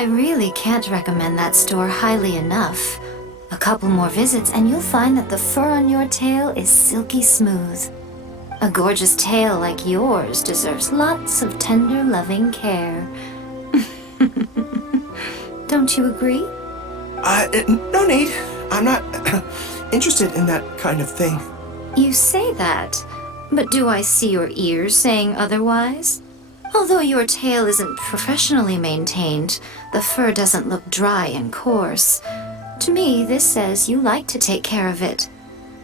I really can't recommend that store highly enough. A couple more visits and you'll find that the fur on your tail is silky smooth. A gorgeous tail like yours deserves lots of tender, loving care. Don't you agree? No need. I'm not interested in that kind of thing. You say that, but do I see your ears saying otherwise? Although your tail isn't professionally maintained, the fur doesn't look dry and coarse. To me, this says you like to take care of it.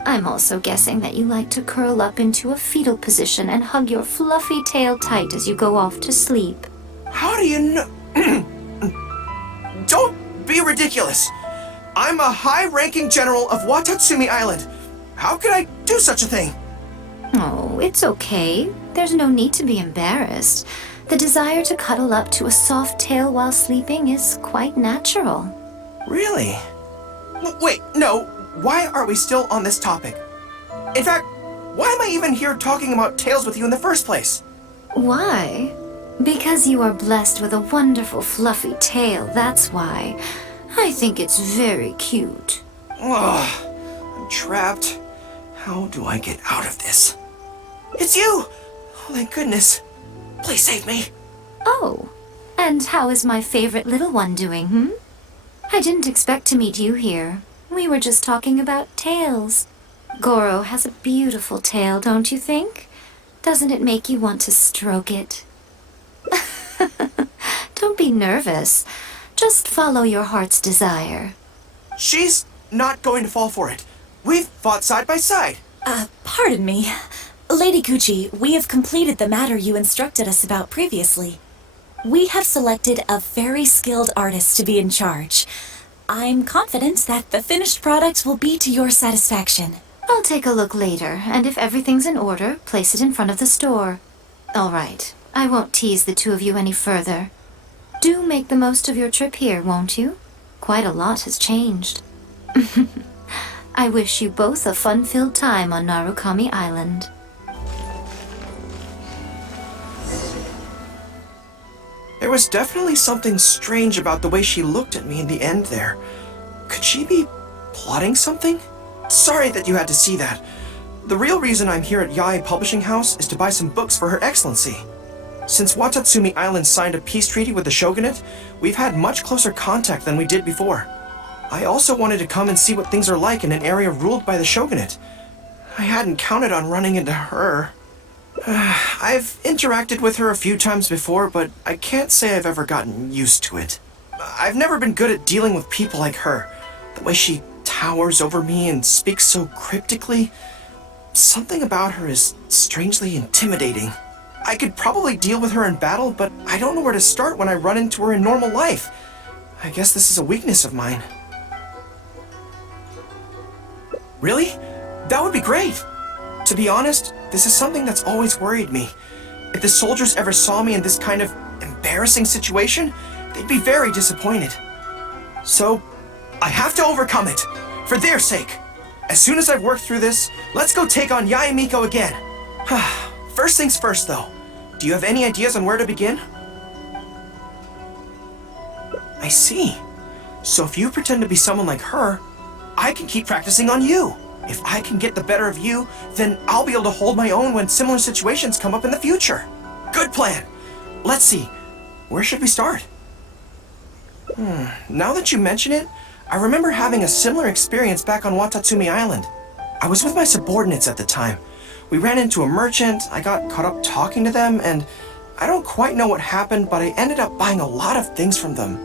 I'm also guessing that you like to curl up into a fetal position and hug your fluffy tail tight as you go off to sleep. How do you know? Don't be ridiculous. I'm a high-ranking general of Watatsumi Island. How could I do such a thing? Oh, it's okay. There's no need to be embarrassed. The desire to cuddle up to a soft tail while sleeping is quite natural. Really? Wait, no. Why are we still on this topic? In fact, why am I even here talking about tails with you in the first place? Why? Because you are blessed with a wonderful fluffy tail, that's why. I think it's very cute. Ugh, I'm trapped. How do I get out of this? It's you! Oh, thank goodness. Please save me. Oh, and how is my favorite little one doing, I didn't expect to meet you here. We were just talking about tails. Gorou has a beautiful tail, don't you think? Doesn't it make you want to stroke it? Don't be nervous. Just follow your heart's desire. She's not going to fall for it. We've fought side by side. Pardon me. Lady Gucci, we have completed the matter you instructed us about previously. We have selected a very skilled artist to be in charge. I'm confident that the finished product will be to your satisfaction. I'll take a look later, and if everything's in order, place it in front of the store. All right, I won't tease the two of you any further. Do make the most of your trip here, won't you? Quite a lot has changed. I wish you both a fun-filled time on Narukami Island. There was definitely something strange about the way she looked at me in the end there. Could she be plotting something? Sorry that you had to see that. The real reason I'm here at Yae Publishing House is to buy some books for Her Excellency. Since Watatsumi Island signed a peace treaty with the shogunate, we've had much closer contact than we did before. I also wanted to come and see what things are like in an area ruled by the shogunate. I hadn't counted on running into her. I've interacted with her a few times before, but I can't say I've ever gotten used to it. I've never been good at dealing with people like her. The way she towers over me and speaks so cryptically. Something about her is strangely intimidating. I could probably deal with her in battle, but I don't know where to start when I run into her in normal life. I guess this is a weakness of mine. Really? That would be great. To be honest, this is something that's always worried me. If the soldiers ever saw me in this kind of embarrassing situation, they'd be very disappointed. So, I have to overcome it, for their sake. As soon as I've worked through this, let's go take on Yae Miko again. First things first, though. Do you have any ideas on where to begin? I see. So if you pretend to be someone like her, I can keep practicing on you. If I can get the better of you, then I'll be able to hold my own when similar situations come up in the future. Good plan. Let's see. Where should we start? Now that you mention it, I remember having a similar experience back on Watatsumi Island. I was with my subordinates at the time. We ran into a merchant, I got caught up talking to them, and I don't quite know what happened, but I ended up buying a lot of things from them.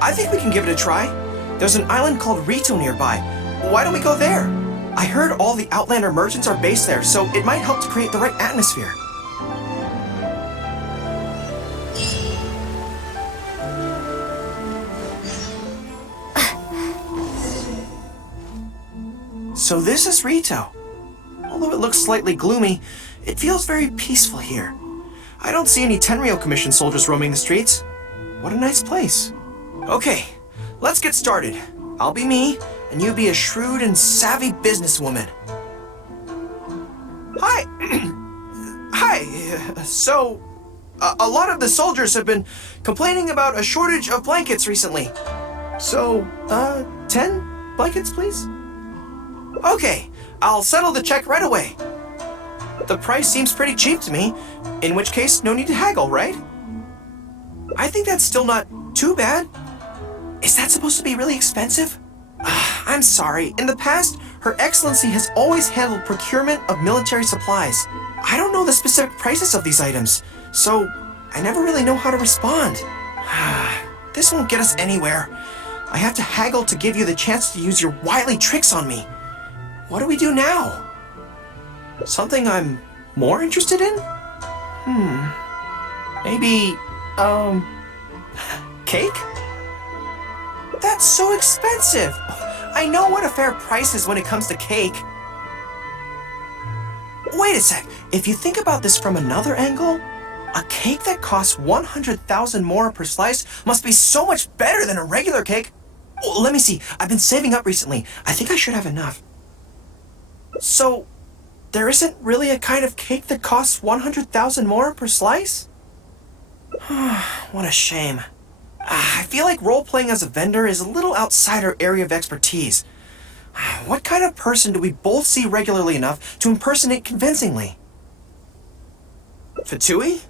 I think we can give it a try. There's an island called Rito nearby. Why don't we go there? I heard all the Outlander merchants are based there, so it might help to create the right atmosphere. So this is Rito. Although it looks slightly gloomy, it feels very peaceful here. I don't see any Tenryou Commission soldiers roaming the streets. What a nice place. Okay, let's get started. I'll be me, and you be a shrewd and savvy businesswoman. Hi! Hi! So, A lot of the soldiers have been complaining about a shortage of blankets recently. So, 10 blankets, please? Okay, I'll settle the check right away. The price seems pretty cheap to me, in which case, no need to haggle, right? I think that's still not too bad. Is that supposed to be really expensive? I'm sorry. In the past, Her Excellency has always handled procurement of military supplies. I don't know the specific prices of these items, so I never really know how to respond. This won't get us anywhere. I have to haggle to give you the chance to use your wily tricks on me. What do we do now? Something I'm more interested in? Maybe, cake? That's so expensive! I know what a fair price is when it comes to cake. Wait a sec, if you think about this from another angle, a cake that costs 100,000 more per slice must be so much better than a regular cake. Oh, let me see, I've been saving up recently. I think I should have enough. So, there isn't really a kind of cake that costs 100,000 more per slice? What a shame. I feel like role-playing as a vendor is a little outside our area of expertise. What kind of person do we both see regularly enough to impersonate convincingly? Fatui?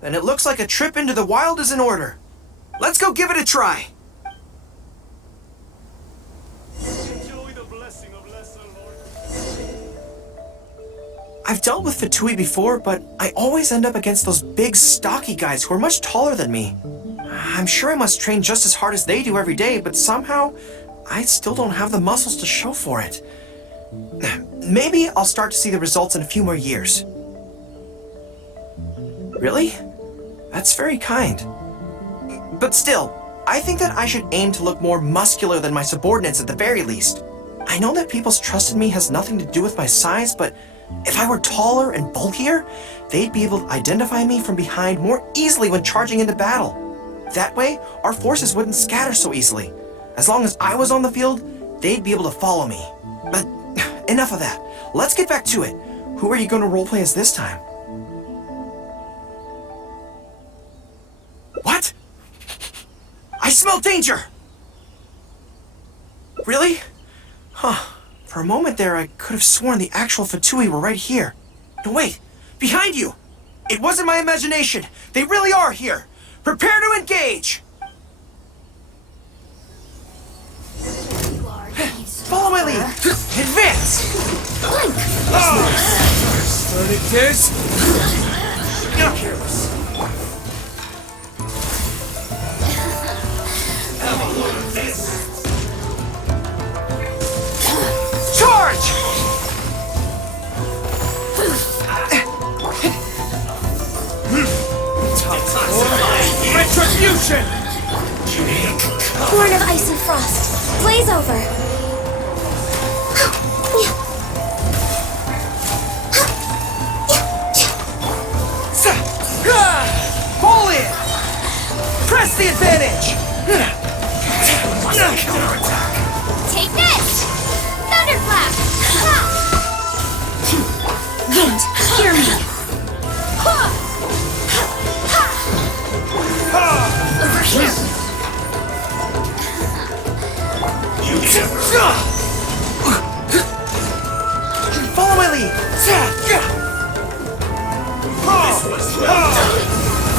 Then it looks like a trip into the wild is in order. Let's go give it a try. Enjoy the blessing of Lesser Lord. I've dealt with Fatui before, but I always end up against those big, stocky guys who are much taller than me. I'm sure I must train just as hard as they do every day, but somehow, I still don't have the muscles to show for it. Maybe I'll start to see the results in a few more years. Really? That's very kind. But still, I think that I should aim to look more muscular than my subordinates at the very least. I know that people's trust in me has nothing to do with my size, but if I were taller and bulkier, they'd be able to identify me from behind more easily when charging into battle. That way, our forces wouldn't scatter so easily. As long as I was on the field, they'd be able to follow me. But enough of that. Let's get back to it. Who are you going to roleplay as this time? What? I smell danger! Really? Huh. For a moment there, I could have sworn the actual Fatui were right here. No, wait. Behind you! It wasn't my imagination. They really are here. Prepare to engage! Follow my lead! Advance! Sonic Kiss! Charge! Retribution! Born of ice and frost. Blaze over. Pull in! Press the advantage! Take this! Thunderclap! Wind, hear me. Over here. Follow my lead!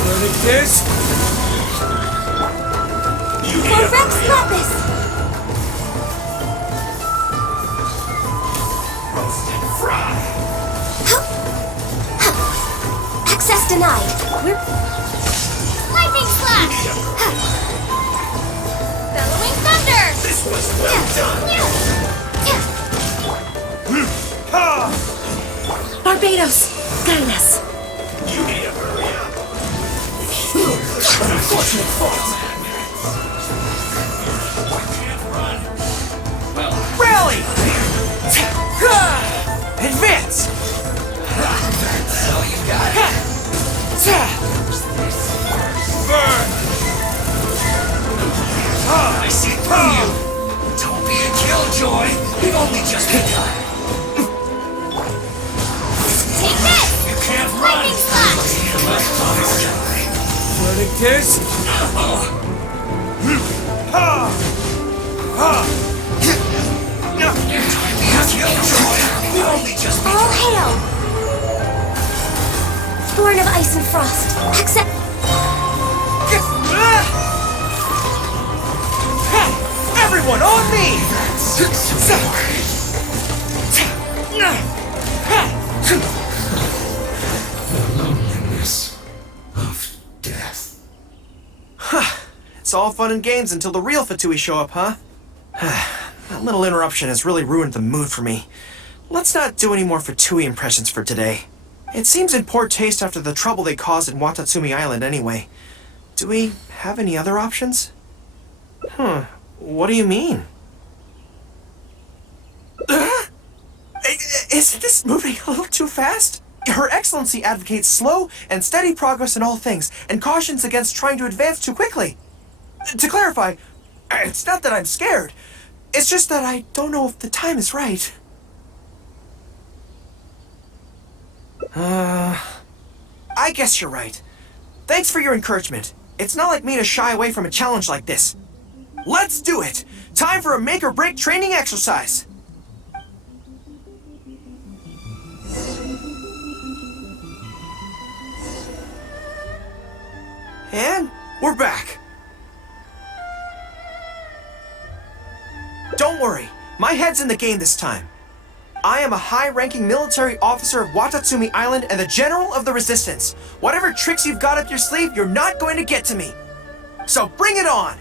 Sonic Kiss! For Rex Lapis! Roasted fry! Access denied. We're... Lightning Slash! Bellowing Thunder! This was well done! Barbados, guide us. You need to hurry up! Unfortunate fault! Can't run! Well, Rally! Advance! that's all you got! Burn! I see through you! Don't be a killjoy! We've only just begun! Take this! You can't run! Lightning Slash! Let others die! characters. All hail! Born of ice and frost, accept. Everyone on me! Loneliness of death. It's all fun and games until the real Fatui show up, huh? That little interruption has really ruined the mood for me. Let's not do any more Fatui impressions for today. It seems in poor taste after the trouble they caused in Watatsumi Island anyway. Do we have any other options? What do you mean? Isn't this moving a little too fast? Her Excellency advocates slow and steady progress in all things, and cautions against trying to advance too quickly. To clarify, it's not that I'm scared. It's just that I don't know if the time is right. I guess you're right. Thanks for your encouragement. It's not like me to shy away from a challenge like this. Let's do it! Time for a make-or-break training exercise! And we're back. Don't worry, my head's in the game this time. I am a high-ranking military officer of Watatsumi Island and the General of the Resistance. Whatever tricks you've got up your sleeve, you're not going to get to me. So bring it on!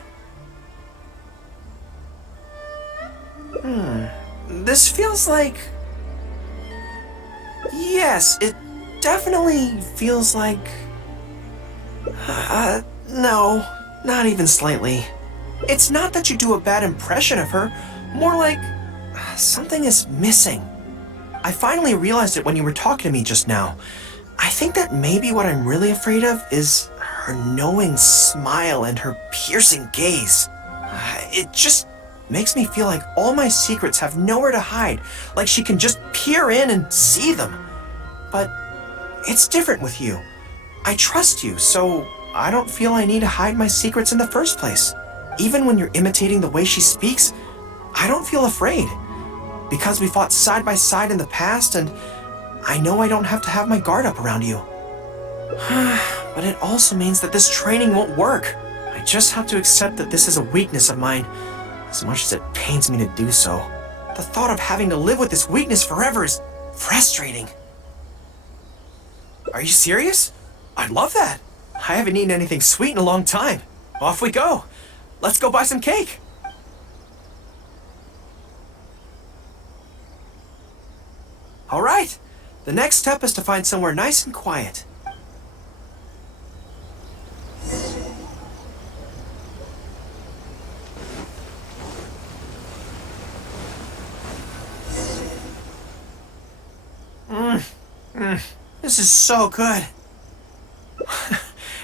This feels like... Yes, it definitely feels like... no, not even slightly. It's not that you do a bad impression of her, more like something is missing. I finally realized it when you were talking to me just now. I think that maybe what I'm really afraid of is her knowing smile and her piercing gaze. It just makes me feel like all my secrets have nowhere to hide, like she can just peer in and see them. But it's different with you. I trust you, so I don't feel I need to hide my secrets in the first place. Even when you're imitating the way she speaks, I don't feel afraid. Because we fought side by side in the past, and I know I don't have to have my guard up around you. But it also means that this training won't work. I just have to accept that this is a weakness of mine, as much as it pains me to do so. The thought of having to live with this weakness forever is frustrating. Are you serious? I'd love that. I haven't eaten anything sweet in a long time. Off we go. Let's go buy some cake. All right. The next step is to find somewhere nice and quiet. This is so good.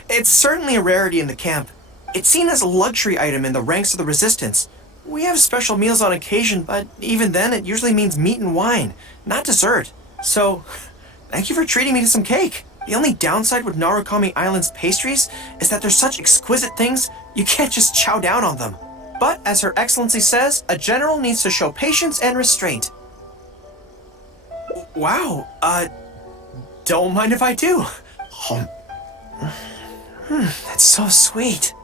It's certainly a rarity in the camp. It's seen as a luxury item in the ranks of the Resistance. We have special meals on occasion, but even then it usually means meat and wine, not dessert. So, thank you for treating me to some cake. The only downside with Narukami Island's pastries is that they're such exquisite things, you can't just chow down on them. But, as Her Excellency says, a general needs to show patience and restraint. Wow, don't mind if I do. That's so sweet.